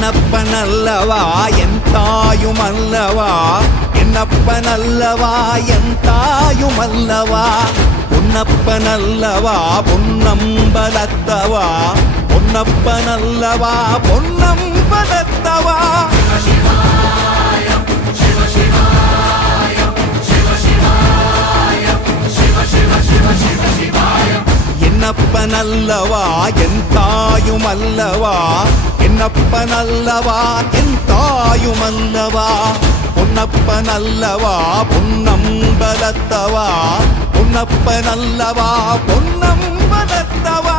என்னப்பனல்லவா என் தாயுமல்லவா என்னப்பனல்லவா என் தாயுமல்லவா பொன்னப்பனல்லவா பொன்னம்பலத்தவா பொன்னப்பனல்லவா பொன்னம்பலத்தவா என்னப்பனல்லவா என் தாயுமல்லவா என்னப்பனல்லவா என் தாயுமல்லவா பொன்னப்பனல்லவா பொன்னம்பலத்தவா பொன்னப்பனல்லவா பொன்னம்பலத்தவா